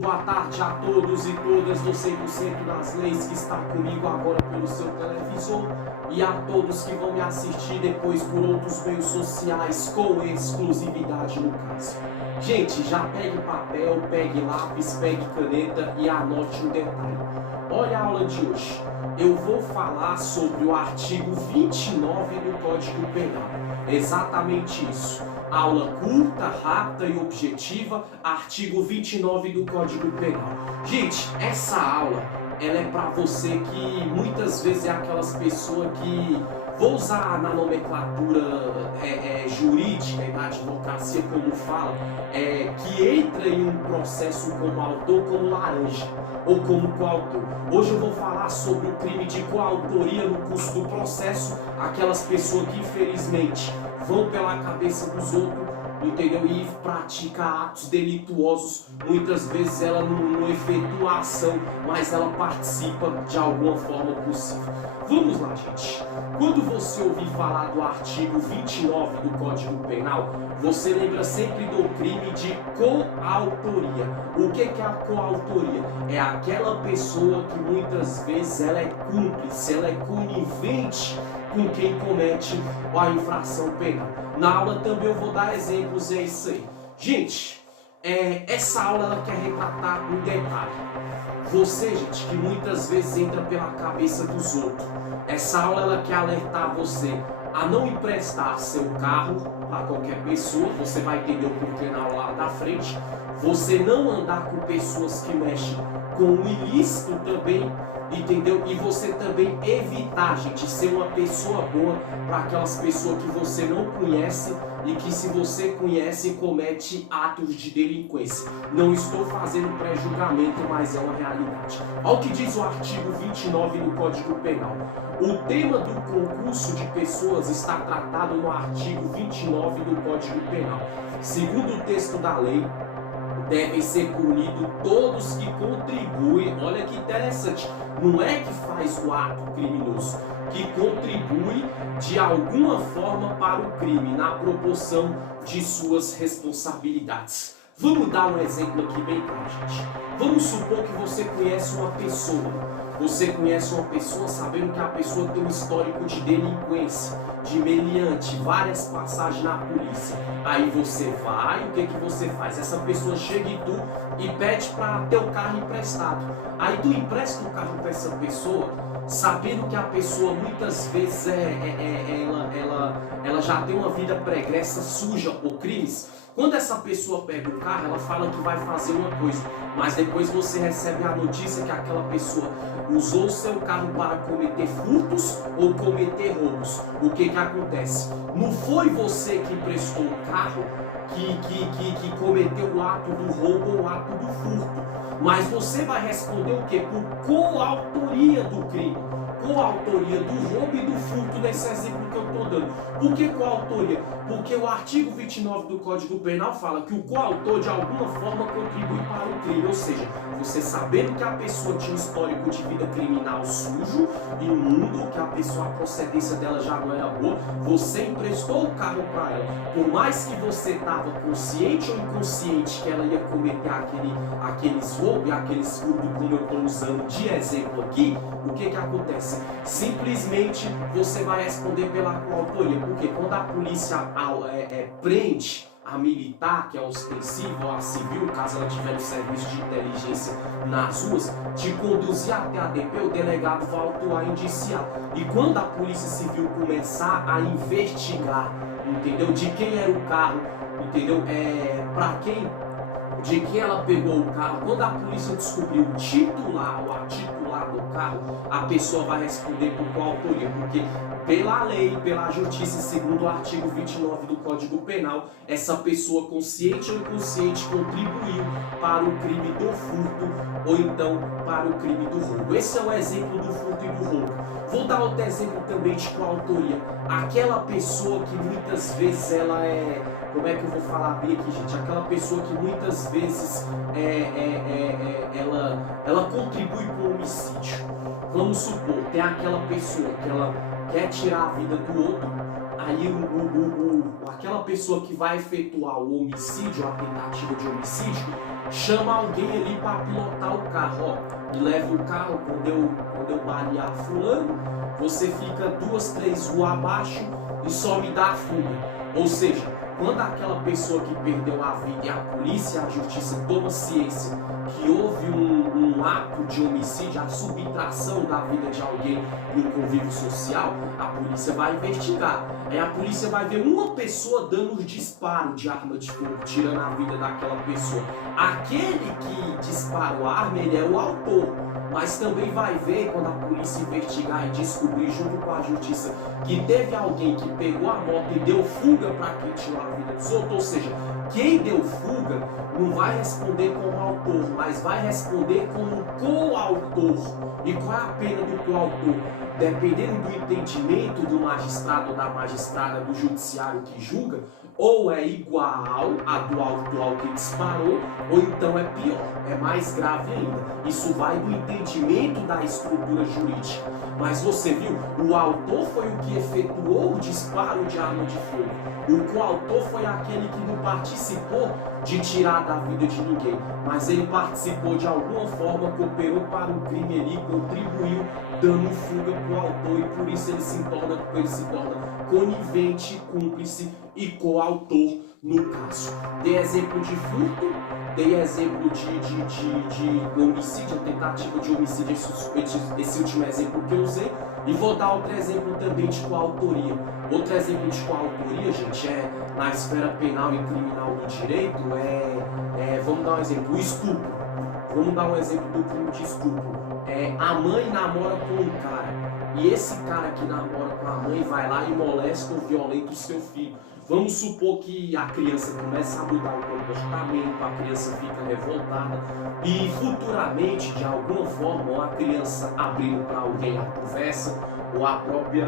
boa tarde a todos e todas do 100% das leis que está comigo agora pelo seu televisor e a todos que vão me assistir depois por outros meios sociais com exclusividade no caso. Gente, já pegue papel, pegue lápis, pegue caneta e anote um detalhe. Olha a aula de hoje. Eu vou falar sobre o artigo 29 do Código Penal. Exatamente isso. Aula curta, rápida e objetiva, artigo 29 do Código Penal. Gente, essa aula, ela é para você que muitas vezes é aquelas pessoas que, vou usar na nomenclatura jurídica e na advocacia como fala, que entra em um processo como autor, como laranja ou como coautor. Hoje eu vou falar sobre o crime de coautoria no curso do processo, aquelas pessoas que infelizmente vão pela cabeça dos outros, entendeu? E pratica atos delituosos. Muitas vezes ela não efetua a ação, mas ela participa de alguma forma possível. Vamos lá, gente. Quando você ouvir falar do artigo 29 do Código Penal, você lembra sempre do crime de coautoria. O que é a coautoria? É aquela pessoa que muitas vezes ela é cúmplice, ela é conivente com quem comete a infração penal. Na aula também eu vou dar exemplos, é isso aí. Gente, essa aula ela quer retratar um detalhe. Você, gente, que muitas vezes entra pela cabeça dos outros. Essa aula ela quer alertar você a não emprestar seu carro para qualquer pessoa. Você vai entender o porquê na aula lá da frente. Você não andar com pessoas que mexem com o ilícito também, entendeu? E você também evitar, gente, ser uma pessoa boa para aquelas pessoas que você não conhece e que, se você conhece, comete atos de delinquência. Não estou fazendo pré-julgamento, mas é uma realidade. Olha o que diz o artigo 29 do Código Penal. O tema do concurso de pessoas está tratado no artigo 29 do Código Penal. Segundo o texto da lei, devem ser punidos todos que contribuem, olha que interessante, não é que faz o ato criminoso, que contribui de alguma forma para o crime, na proporção de suas responsabilidades. Vamos dar um exemplo aqui bem claro, gente. Vamos supor que você conhece uma pessoa. Você conhece uma pessoa sabendo que a pessoa tem um histórico de delinquência, de meliante, várias passagens na polícia. Aí você vai, o que você faz? Essa pessoa chega em tu e pede para ter o carro emprestado. Aí tu empresta o carro para essa pessoa, sabendo que a pessoa muitas vezes ela já tem uma vida pregressa, suja por crimes. Quando essa pessoa pega o carro, ela fala que vai fazer uma coisa, mas depois você recebe a notícia que aquela pessoa usou o seu carro para cometer furtos ou cometer roubos. O que acontece? Não foi você que emprestou o carro que cometeu o ato do roubo ou o ato do furto, mas você vai responder o quê? Por coautoria do crime. Coautoria do roubo e do furto nesse exemplo que eu estou dando. Por que coautoria? Porque o artigo 29 do Código Penal fala que o coautor de alguma forma contribui para o crime, ou seja, você sabendo que a pessoa tinha um histórico de vida criminal sujo, imundo, que a pessoa, a procedência dela já não era boa, você emprestou o carro para ela. Por mais que você estava consciente ou inconsciente que ela ia cometer aqueles roubos e aqueles furtos, como eu estou usando de exemplo aqui, o que acontece? Simplesmente você vai responder pela coautoria, porque quando a polícia prende a militar, que é ostensiva, ou a civil, caso ela tiver no serviço de inteligência nas ruas, te conduzir até a DP, o delegado vai autuar e indiciar. E quando a polícia civil começar a investigar, entendeu? De quem era o carro, entendeu? De quem ela pegou o carro, quando a polícia descobrir o titular ou a titular do carro, a pessoa vai responder por coautoria, porque pela lei, pela justiça, segundo o artigo 29 do Código Penal, essa pessoa, consciente ou inconsciente, contribuiu para o crime do furto ou então para o crime do roubo. Esse é o exemplo do furto e do roubo. Vou dar outro exemplo também de coautoria. Aquela pessoa que muitas vezes ela como é que eu vou falar bem aqui, gente? Aquela pessoa que muitas vezes ela contribui para o homicídio. Vamos supor, tem aquela pessoa que ela quer tirar a vida do outro, aí aquela pessoa que vai efetuar o homicídio, a tentativa de homicídio, chama alguém ali para pilotar o carro, ó, e leva o carro, quando eu balear fulano, você fica 2, 3 ruas abaixo e só me dá a fuga. Ou seja, quando aquela pessoa que perdeu a vida e a polícia, a justiça toma ciência que houve um ato de homicídio, a subtração da vida de alguém no convívio social, a polícia vai investigar. Aí a polícia vai ver uma pessoa dando um disparo de arma de fogo, tirando a vida daquela pessoa. Aquele que disparou a arma, ele é o autor. Mas também vai ver, quando a polícia investigar e descobrir junto com a justiça que teve alguém que pegou a moto e deu fuga para quem tirou a vida dos outros, ou seja, quem deu fuga não vai responder como autor, mas vai responder como coautor. E qual é a pena do coautor? Dependendo do entendimento do magistrado ou da magistrada do judiciário que julga, ou é igual a do autor que disparou, ou então é pior, é mais grave ainda. Isso vai do entendimento da estrutura jurídica. Mas você viu, o autor foi o que efetuou o disparo de arma de fogo. O coautor foi aquele que não participou de tirar da vida de ninguém, mas ele participou de alguma forma, cooperou para o crime ali, contribuiu, dando fuga para o autor, e por isso ele se torna conivente, cúmplice e coautor no caso. Dei exemplo de furto, dei exemplo de homicídio, tentativa de homicídio, esse último exemplo que eu usei, e vou dar outro exemplo também de coautoria. Outro exemplo de coautoria, gente, é na esfera penal e criminal do direito, vamos dar um exemplo, o estupro. Vamos dar um exemplo do crime de estupro. A mãe namora com um cara, e esse cara que namora com a mãe vai lá e molesta ou violenta o seu filho. Vamos supor que a criança começa a mudar o comportamento, a criança fica revoltada e futuramente, de alguma forma, ou a criança abrindo para alguém a conversa, ou a própria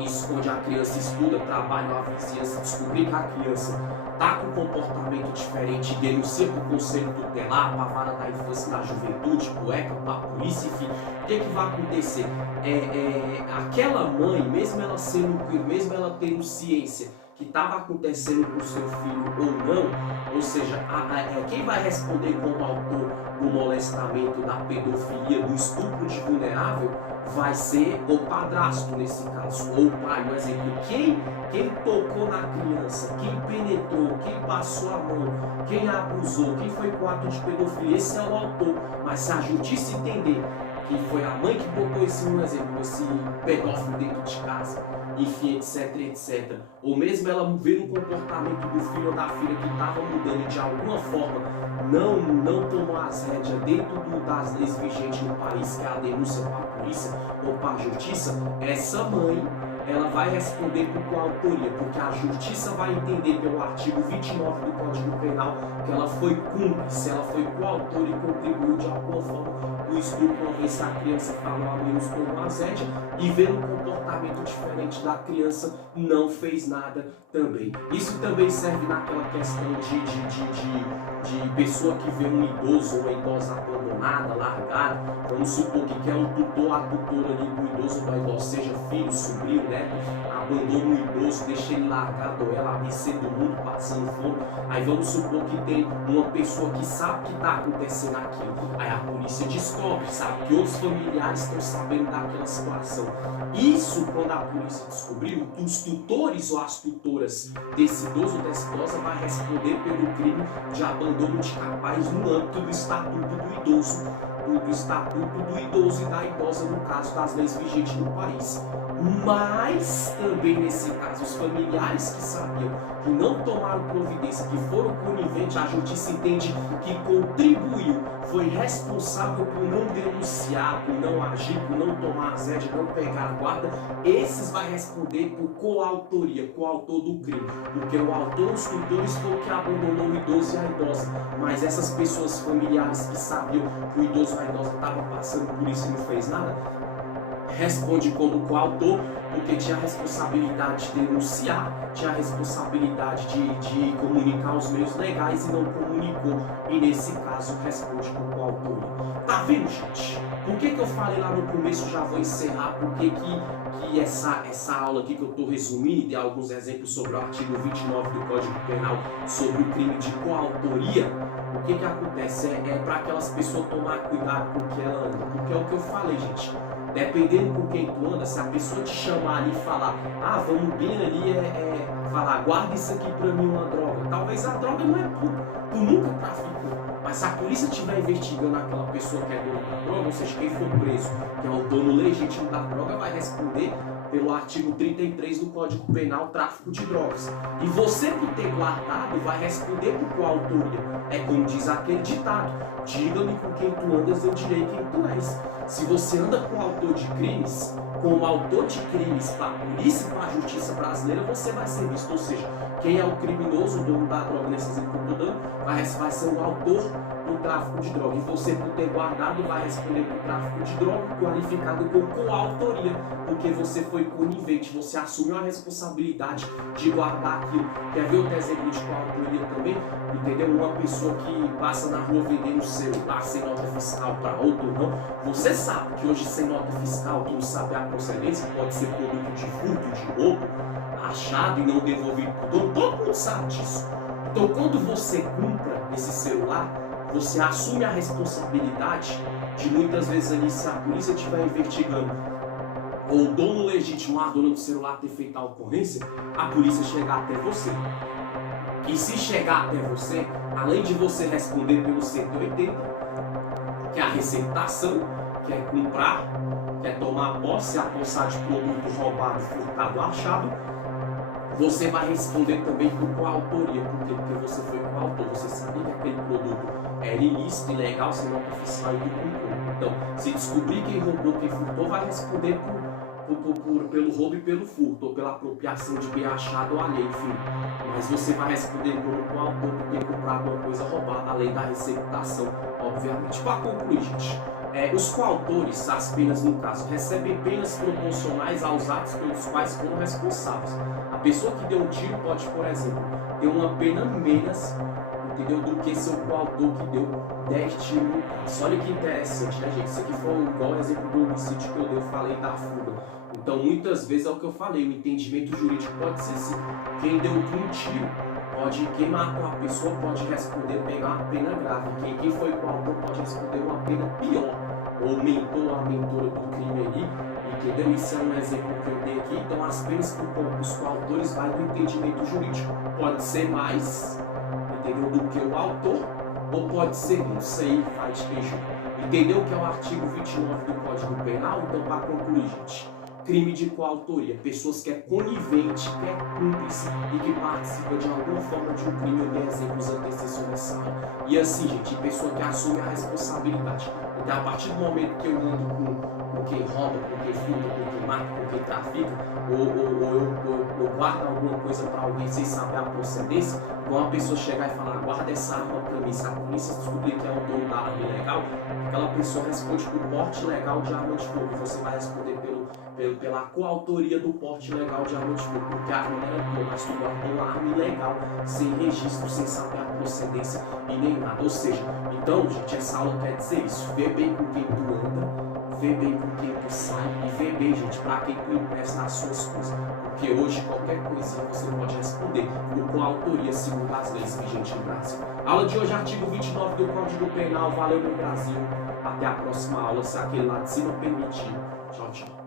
esconde a criança, estuda, trabalha na vizinhança, descobrir que a criança está com um comportamento diferente, denuncia para o conselho tutelar, para a vara da infância e da juventude, para o ECA, para a polícia, enfim, o que vai acontecer? Aquela mãe, mesmo ela tendo ciência que estava acontecendo com o seu filho ou não, ou seja, quem vai responder como autor do molestamento, da pedofilia, do estupro de vulnerável, vai ser o padrasto nesse caso, ou o pai, por exemplo. Quem tocou na criança, quem penetrou, quem passou a mão, quem abusou, quem foi com ato de pedofilia, esse é o autor. Mas se a justiça entender que foi a mãe que botou esse pedófilo dentro de casa, enfim, etc, etc, ou mesmo ela ver o comportamento do filho ou da filha que estava mudando e de alguma forma não tomou as rédeas dentro das leis vigentes no país, que é a denúncia para a polícia ou para a justiça, essa mãe ela vai responder por coautoria, porque a justiça vai entender pelo artigo 29 do Código Penal que ela foi cúmplice, ela foi coautora e contribuiu de alguma forma o estupro, uma vez que a criança falou a menos com uma rédea e vendo um comportamento diferente da criança, não fez nada também. Isso também serve naquela questão de pessoa que vê um idoso ou uma idosa abandonada, largada, vamos supor que quer um tutor, a tutora ali do idoso ou da idosa, seja filho, sobrinho, neto, abandona o idoso, deixa ele largado ou ela à mercê do mundo, passando fome. Aí vamos supor que tem uma pessoa que sabe que está acontecendo aquilo, aí a polícia descobre, sabe que outros familiares estão sabendo daquela situação. Isso, quando a polícia descobriu, os tutores ou as tutoras desse idoso ou dessa idosa vai responder pelo crime de abandono de capaz no âmbito do estatuto do idoso, do estatuto do idoso e da idosa, no caso das leis vigentes no país. Mas também nesse caso, os familiares que sabiam que não tomaram providência, que foram coniventes, a justiça entende que contribuiu, foi responsável por não denunciar, por não agir, por não tomar as rédeas, não pegar a guarda, esses vai responder por coautoria, coautor do crime, porque o autor, os tutores, foi o que abandonou o idoso e a idosa, mas essas pessoas familiares que sabiam que o idoso ou a idosa estavam passando por isso e não fez nada, responde como coautor, porque tinha a responsabilidade de denunciar, tinha a responsabilidade de comunicar os meios legais e não comunicou, e nesse caso responde por coautoria. Tá vendo, gente? Por que eu falei lá no começo, já vou encerrar, por que essa aula aqui que eu estou resumindo e dei alguns exemplos sobre o artigo 29 do Código Penal sobre o crime de coautoria. O que acontece? É para aquelas pessoas tomar cuidado com o que ela anda, porque é o que eu falei, gente. Dependendo com quem tu anda, se a pessoa te chamar ali e falar, vamos bem ali, falar, guarda isso aqui pra mim, uma droga. Talvez a droga não é tu nunca traficou. Mas se a polícia estiver investigando aquela pessoa que é dona da droga, ou seja, quem for preso, que é o dono legítimo da droga, vai responder pelo artigo 33 do Código Penal, tráfico de drogas. E você, por ter guardado, vai responder por coautoria. É como diz aquele ditado, diga-me com quem tu andas, eu direi quem tu és. Se você anda com autor de crimes, como autor de crimes para a polícia e para a justiça brasileira, você vai ser visto. Ou seja, quem é o criminoso, o dono da droga, nesse exemplo que eu estou dando, vai ser o autor do tráfico de droga. E você, por ter guardado, vai responder por tráfico de droga, qualificado com coautoria, porque você foi conivente, você assumiu a responsabilidade de guardar aquilo. Quer ver outro exemplo de coautoria também? Entendeu? Uma pessoa que passa na rua vendendo celular sem nota fiscal para outro não. Você sabe que hoje sem nota fiscal, tu não sabe a procedência, pode ser produto de furto, de roubo, achado e não devolvido por dono. Todo mundo sabe disso. Então, quando você compra esse celular, você assume a responsabilidade de muitas vezes ali, se a polícia estiver investigando ou o dono legítimo, a dona do celular ter feito a ocorrência, a polícia chegar até você. E se chegar até você, além de você responder pelo 180, que é a receptação, que é comprar, que é tomar posse, apossar de produto roubado, furtado, achado, você vai responder também por coautoria. Por quê? Porque você foi coautor, você sabia que aquele produto era ilícito, ilegal, sem nota fiscal e comprou. Então, se descobrir quem roubou, quem furtou, vai responder pelo roubo e pelo furto, ou pela apropriação de bem achado ou alheio, enfim. Mas você vai responder como coautor por ter comprado uma coisa roubada, além da receptação, obviamente. Para concluir, gente, os coautores, as penas no caso, recebem penas proporcionais aos atos pelos quais foram responsáveis. A pessoa que deu um tiro pode, por exemplo, ter uma pena menos, entendeu, do que seu coautor que deu 10 tiros no caso. Olha que interessante, né, gente? Isso aqui foi igual o exemplo do homicídio que eu falei da fuga. Então, muitas vezes é o que eu falei, o entendimento jurídico pode ser assim, quem deu um tiro, quem matou a pessoa pode responder, pegar uma pena grave, quem foi coautor pode responder uma pena pior, ou mentor ou a mentora do crime ali, entendeu? Isso é um exemplo que eu dei aqui. Então, as penas para os coautores vai do entendimento jurídico, pode ser mais, entendeu, do que o autor, ou pode ser menos, isso aí faz queijo. Entendeu que é o artigo 29 do Código Penal? Então, para concluir, gente, crime de coautoria, pessoas que é conivente, que é cúmplice e que participa de alguma forma de um crime. Eu dei exemplos antecessores nessa aula. E assim, gente, pessoa que assume a responsabilidade. Então, a partir do momento que eu ando com quem rouba, com quem furta, com quem mata, com quem trafica, ou eu guardo alguma coisa para alguém sem saber a procedência, igual uma pessoa chegar e falar, guarda essa arma para mim, se a polícia descobrir que é o dono da arma ilegal, aquela pessoa responde por porte legal de arma de fogo, e você vai responder pela coautoria do porte legal de arma de fogo, porque a arma não era tua, mas tu guardou uma arma ilegal, sem registro, sem saber a procedência e nem nada. Ou seja, então, gente, essa aula quer dizer isso, vê bem com quem tu anda, vê bem com quem tu sai e vê bem, gente, para quem tu empresta as suas coisas, porque hoje qualquer coisinha você pode responder por coautoria segundo as leis vigentes no Brasil. Aula de hoje, artigo 29 do Código Penal. Valeu, meu Brasil, até a próxima aula, se aquele lá de cima permitir. Tchau, tchau.